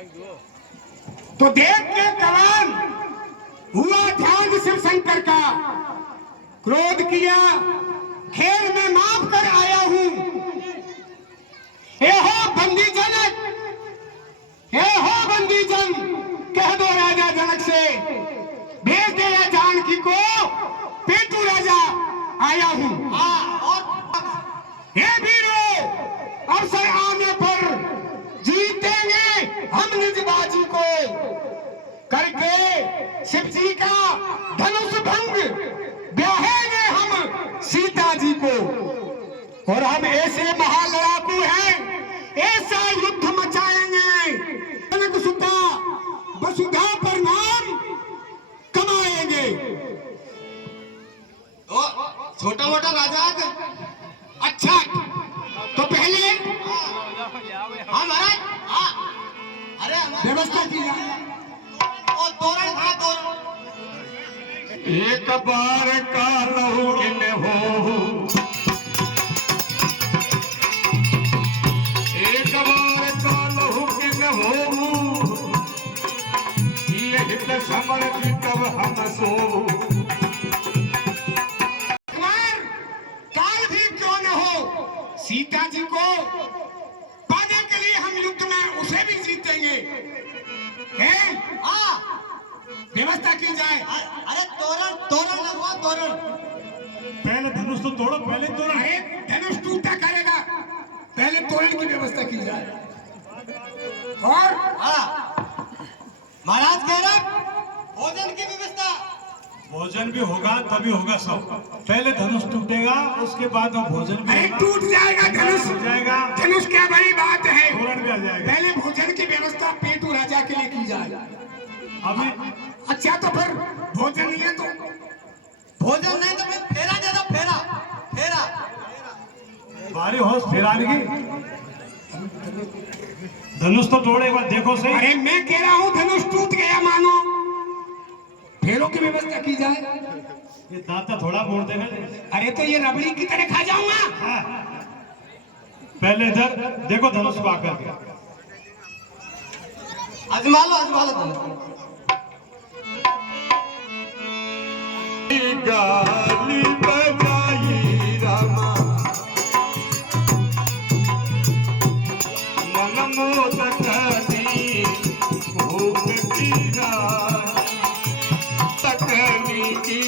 तो देख के कलाम हुआ ध्यान शिव शंकर का, क्रोध किया, खेल में माफ कर आया हूं। हे हो बंदी जनक, हे हो बंदी जन, कह दो राजा जनक से भेज दे या जानकी को, पेटू राजा आया हूं। हे वीरों, अवसर आने पर जीतेंगे हम निज बाजी को, करके शिव जी का धनुष भंग ब्याहेंगे हम सीता जी को। और हम ऐसे महालड़ाकू हैं, ऐसा युद्ध मचाएंगे, जनक सुता वसुधा पर नाम कमाएंगे। तो छोटा मोटा राजा अच्छा, तो पहले हाँ महाराज, हाँ, अरे व्यवस्था की जाए। और तोरण खड़ा तोरण। एक बार का लहू इन हो, एक बार का लहू इन हो, ये हित समर की कब हम सो। काल भी क्यों न हो, सीता जी को पाने के लिए हम युद्ध में उसे भी जीतेंगे। व्यवस्था की जाए। अरे तोरण तोरण लगवा तोरण। पहले धनुष तो तोड़ो, पहले तोरण। अरे धनुष टूटा करेगा, पहले तोरण की व्यवस्था की जाए। और महाराज कह रहे भोजन की व्यवस्था। भोजन भी होगा तभी होगा सब। पहले धनुष टूटेगा, उसके बाद वो भोजन भी अरे होगा। टूट जाएगा धनुष, हो जाएगा, धनुष क्या बड़ी बात है। तोरण भी आ जाएगा। पहले भोजन की व्यवस्था पेटू राजा के लिए की जाए। अभी अच्छा, तो फिर भोजन नहीं है तो भोजन नहीं तो फिर फेरा दे दो, फेरा फेरा। भारी होश फिराने की। धनुष तो तोड़े, एक बार देखो सही। अरे मैं कह रहा हूँ धनुष टूट गया मानो, फेरों की व्यवस्था की जाए। ये दांता थोड़ा मोड़ देगा। अरे तो ये रबड़ी की तरह खा जाऊंगा। हाँ। पहले इधर देखो धनुष को आकर के। आजमा लो धनुष। गाली बजाई रामा, मन मोदक दी भूख पीरा, तकनी की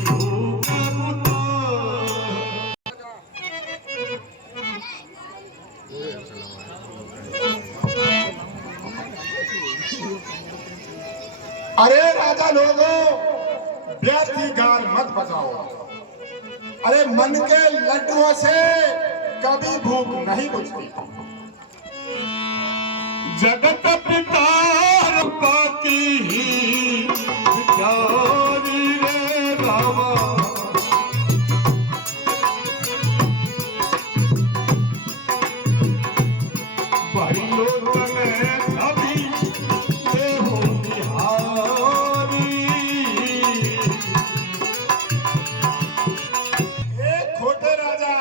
भूख मुतो। अरे राजा लोगों, व्यर्थी गान मत बजाओ। अरे मन के लड्डुओं से कभी भूख नहीं बुझती। जगत पिता पाती बिचारी रे रामा, भाई लोग सभी हो बिहारी। खोटे राजा,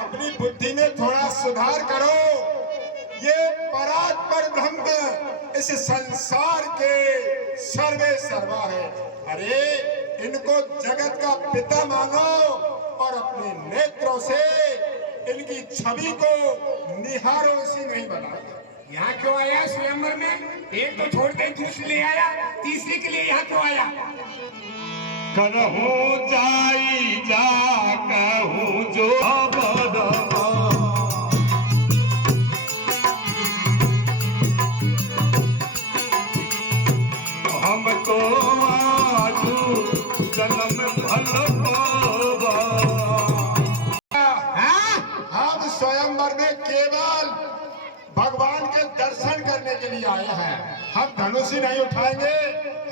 अपनी बुद्धि में थोड़ा सुधार करो। ये परात्पर ब्रह्म इस संसार के सर्वे सर्वा है। अरे इनको जगत का पिता मानो और अपने नेत्रों से इनकी छवि को निहारो, इसी नहीं बनाओ। यहाँ क्यों आया स्वयंवर में? एक तो छोड़ के दूसरी ले आया, तीसरी के लिए यहाँ क्यों आया? करहूं जाई जा कहूं जो बदमा, हमको आजू जन्म भल पावा। हम स्वयंवर में केवल भगवान के दर्शन करने के लिए आए हैं। हम धनुष ही नहीं उठाएंगे,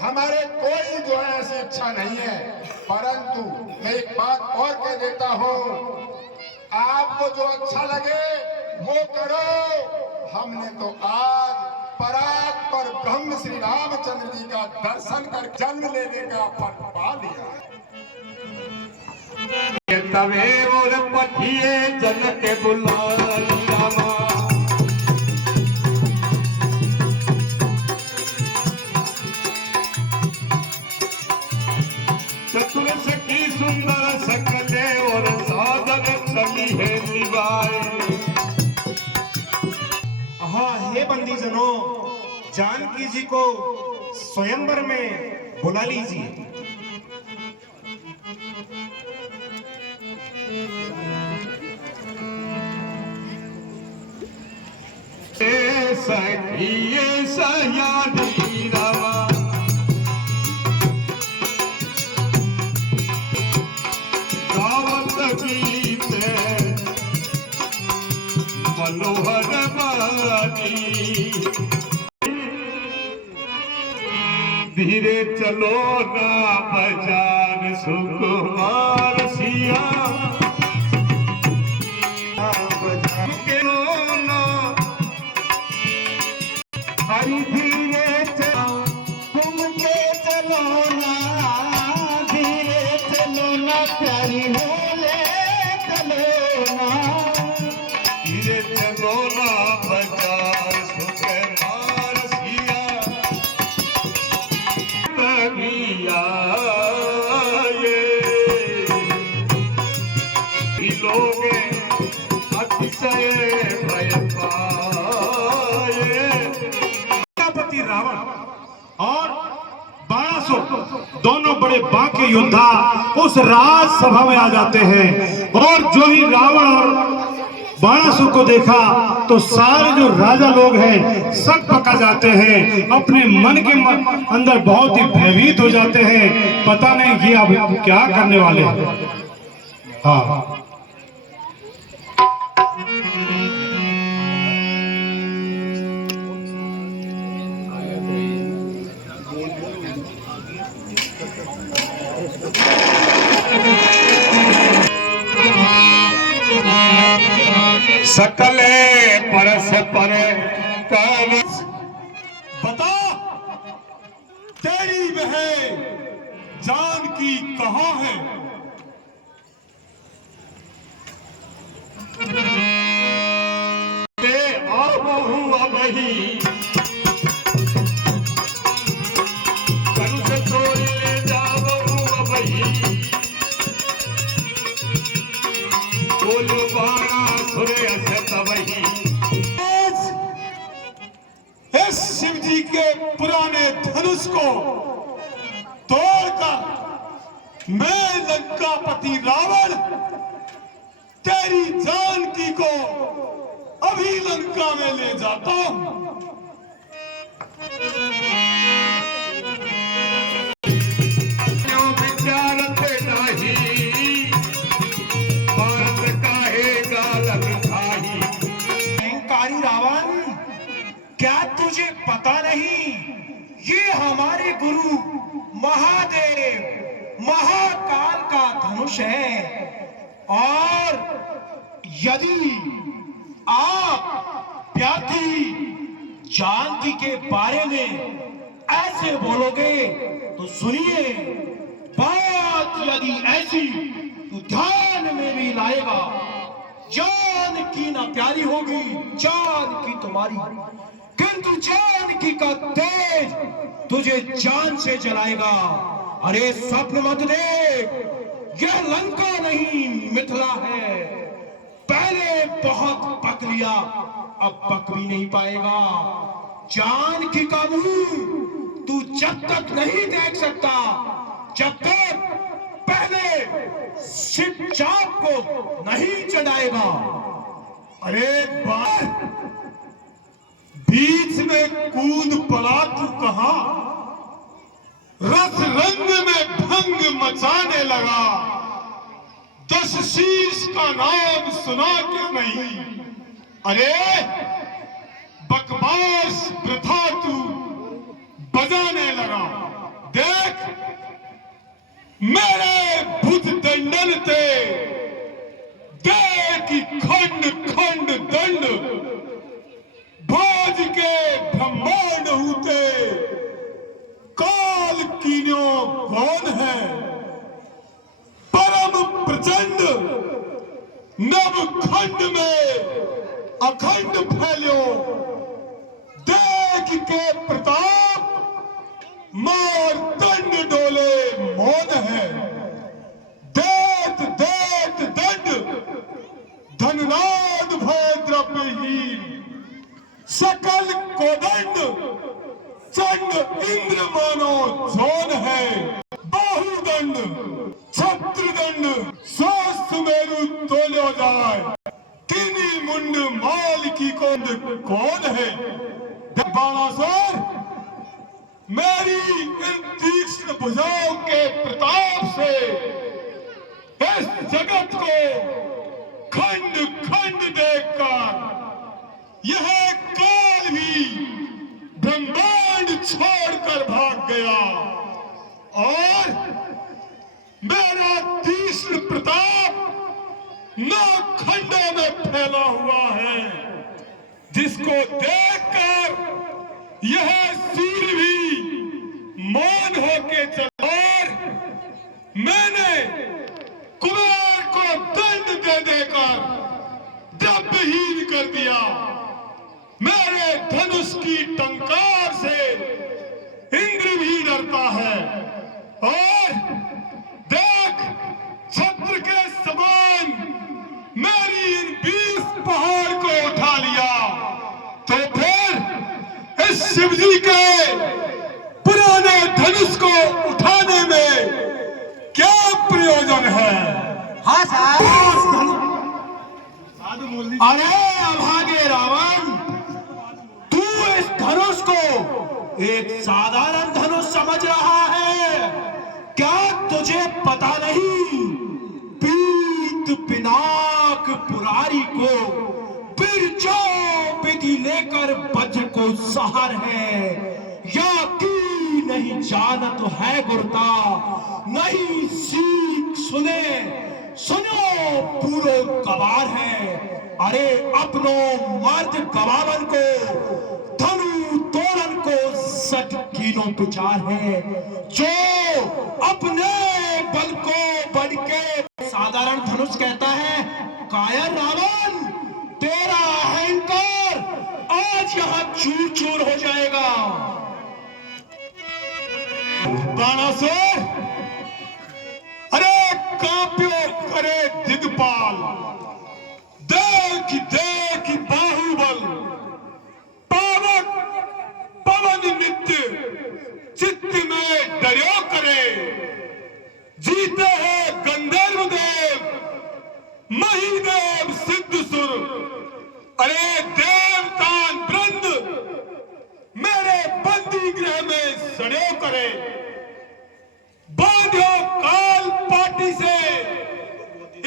हमारे कोई जो है ऐसी इच्छा नहीं है। परंतु मैं एक बात और कह देता हूँ, आपको जो अच्छा लगे वो करो। हमने तो आज परात्पर ब्रह्म श्री रामचंद्र जी का दर्शन कर जन्म लेने का फल पा लिया। तवे और पठिए जन के बुलाया, भक्तजनों, जानकी जी को स्वयंवर में बुला लीजिए। सखिए सयानी रवा गावत गीत मनोहर बानी, धीरे चलो ना बजान सुकुमार सिया, हरी धीरे चलो तुम के चलो ना, धीरे चलो ना प्यारी होले चलो ना, धीरे चलो ना बाजार सुकुमार सिया, तगिया ये लोगे अतिशय भय पाए। पति रावण और बाणासुर दोनों बड़े बाके योद्धा उस राजसभा में आ जाते हैं, और जो ही रावण और बाणासुर को देखा तो सारे जो राजा लोग हैं सब पका जाते हैं, अपने मन के अंदर बहुत ही भयभीत हो जाते हैं, पता नहीं ये अब क्या करने वाले हैं। हाँ, सकले परस्पर काल बता तेरी बहन जानकी कहाँ है? ते आबहु अबही कंस तोड़ ले जाबहु अबही, बोलो बाणासुर अस तबही। इस शिव जी के पुराने धनुष को तोड़कर मैं लंकापति रावण तेरी जानकी को अभी लंका में ले जाता हूं। क्यों विचारत नहीं, भारत काहे गालन खाही। अहंकारी रावण, क्या तुझे पता नहीं ये हमारे गुरु महादेव महाकाल का धनुष है, और यदि आप प्यादी जानकी के बारे में ऐसे बोलोगे तो सुनिए, बात यदि ऐसी तो ध्यान में भी लाएगा। जानकी ना प्यारी होगी, जानकी तुम्हारी, किंतु जानकी का तेज तुझे जान से जलाएगा। अरे स्वप्न मत देख, यह लंका नहीं मिथिला है। पहले बहुत पक लिया, अब पक भी नहीं पाएगा। जानकी का मुंह तू जब तक नहीं देख सकता, जब तक पहले शिव चाप को नहीं चढ़ाएगा। अरे बार बीच में कूद पड़ा तू कहां? रस रंग में भंग मचाने लगा, 10 शीश का नाम सुना क्यों नहीं? अरे बकवास वृथा तू बजाने लगा। देख मेरे भुज दंडन ते देख खंड खंड दंड, भोज के ब्रह्मांड होते काल कीन्यो कौन है? परम प्रचंड नव खंड में अखंड फैल्यो, देख के प्रताप मार दंड डोले मौन है। देत देत दंड धननाद भय द्रव्यहीन, सकल कोदा चंड इंद्र मानो जोन है, बाहुदंड छत्रदंड सहस्त्र मेरु तोलो जाए, किनी मुंड माल की कौन है। बाणासुर, मेरी इन तीक्ष्ण भुजाओं के प्रताप से इस जगत को खंड खंड देखकर यह काल भी ब्रह्मांड छोड़कर भाग गया और मेरा तीक्ष्ण प्रताप नौ खंडों में फैला हुआ है, जिसको देखकर यह सूर्य भी मौन होके चला और मैंने कुमार को दंड दे देकर द्रव्यहीन कर दिया। मेरे धनुष की टंकार से इंद्र भी डरता है और देख, छत्र के समान मेरी इन 20 पहाड़ को उठा लिया, तो फिर इस शिवजी के पुराने धनुष को उठाने में क्या प्रयोजन है। हाँ साहब। अरे अभागे रावण, तू इस धनुष को एक साधारण धनुष समझ रहा है क्या? तुझे पता नहीं, पीत पिनाक पुरारी को बिरजो विधि लेकर वज्र को सहार है, या की नहीं जानत है गुरता, नहीं सीख सुने सुनो पूरो गवार है। अरे अपनों मर्द गवावन को धनु तोड़न को सट कीलों विचार है, जो अपने बल को बढ़ के साधारण धनुष कहता है। कायर रावण, तेरा अहंकार आज यहां चूर चूर हो जाएगा। बाणासुर, अरे कांप्यो करे दिगपाल, देख देख बाहुबल, पावक पवन नित्य चित्त में डरियो करे, जीते हैं गंधर्व देव महिदेव सिद्ध सुर, अरे देवतान वृंद मेरे बंदी गृह में सड़े करे, बांधो काल पाटी से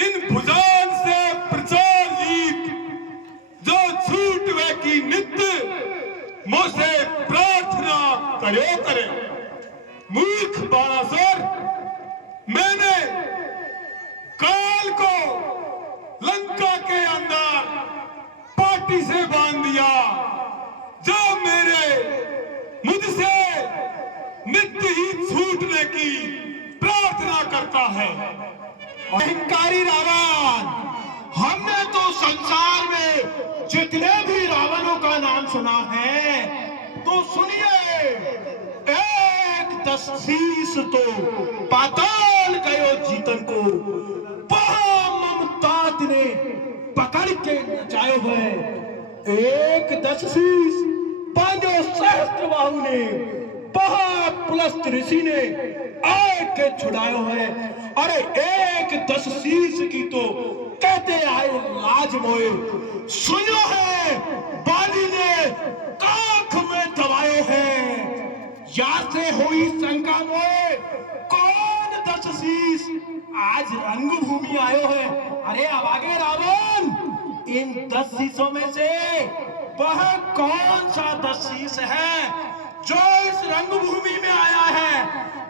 इन भुजान से प्रचार जीत, जो छूट वे की नित्य मुझसे प्रार्थना करो करे। मूर्ख बाणासुर, मैंने काल को लंका के अंदर पाटी से बांध दिया, जो मेरे मुझसे नित्य ही छूटने की प्रार्थना करता है। अहंकारी रावण, हमने तो संसार में जितने भी रावणों का नाम सुना है, तो सुनिए, एक 10 शीश तो पाताल गयो जीतन को, ममतात ने पकड़ के नचाए हुए, एक 10 शीश पांचों सहस्त्र बाहु ने, पुलस्त ऋषि ने आके छुड़ाए हुए। अरे एक 10 शीश की तो कहते आए लाज मोए, सुनो है बाली ने काख में दबाए हैं, याद से हुई शंका मोए, कौन 10 शीश आज रंगभूमि आयो है। अरे अभागे रावण, इन 10 शीशों में से वह कौन सा 10 शीश है जो इस रंगभूमि में आया है?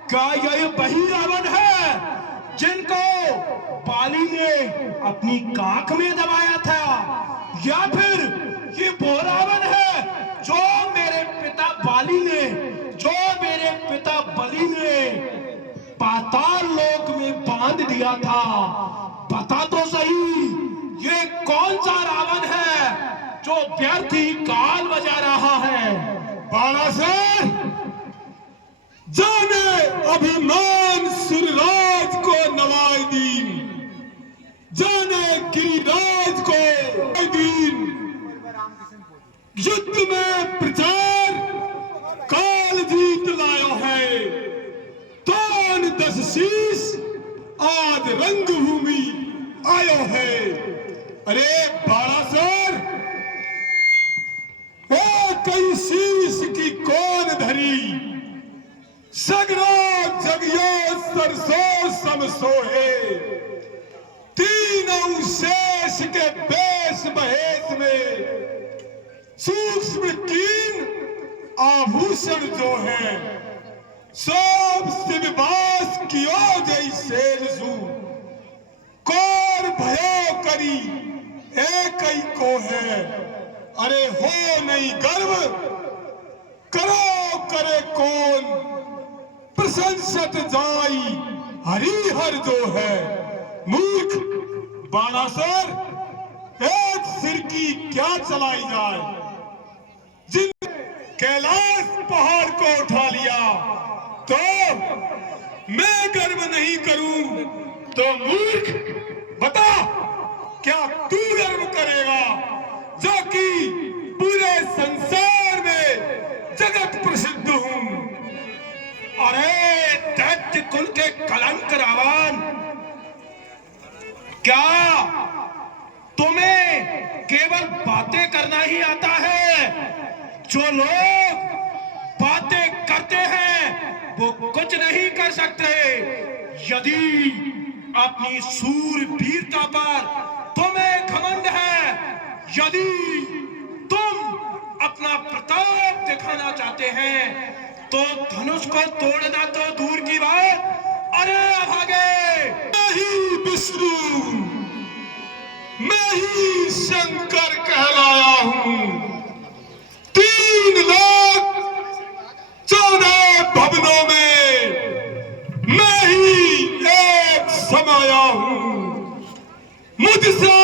क्या यह वही रावण है जिनको बाली ने अपनी काख में दबाया था, या फिर ये वो रावण है जो मेरे पिता बाली ने, जो मेरे पिता बलि ने पाताल लोक में बांध दिया था? बता तो सही, ये कौन सा रावण है जो व्यर्थ ही काल बजा रहा है? बाणासुर, जाने अभिमान सुरराज को नवाई दीन, जाने गिरिराज को दीन, युद्ध में प्रचार काल जीत लायो है। तान 10 शीश आज रंगभूमि आयो है। अरे बालासर, ए कई शीश की कौन धरी, सगरो जगियो सरसों समसोहे। तीनों शेष के बेश महेश में सूक्ष्म कीन आभूषण जो है, सब शिववास कियो जैसे रसू। कौन भयो करी एक ही को है, अरे हो नहीं गर्व करो करे कौन। प्रशंसत जाई हरिहर जो है, मूर्ख बाणासुर एक सिर की क्या चलाई जाए। जिन कैलाश पहाड़ को उठा लिया तो मैं गर्व नहीं करूं तो मूर्ख बता क्या तू गर्व करेगा, जो कि पूरे संसार में जगत प्रसिद्ध हूं। अरे दैत्य कुल के कलंक रावण, क्या तुम्हें केवल बातें करना ही आता है? जो लोग बातें करते हैं वो कुछ नहीं कर सकते। यदि अपनी सूरवीरता पर तुम्हें घमंड है, यदि तुम अपना प्रताप दिखाना चाहते हैं, तो धनुष को तोड़ना तो दूर की बात, अरे अभागे, मैं ही विष्णु, मैं ही शंकर कहलाया हूं। 3 लाख 14 भवनों में मैं ही एक समाया हूं। मुझसे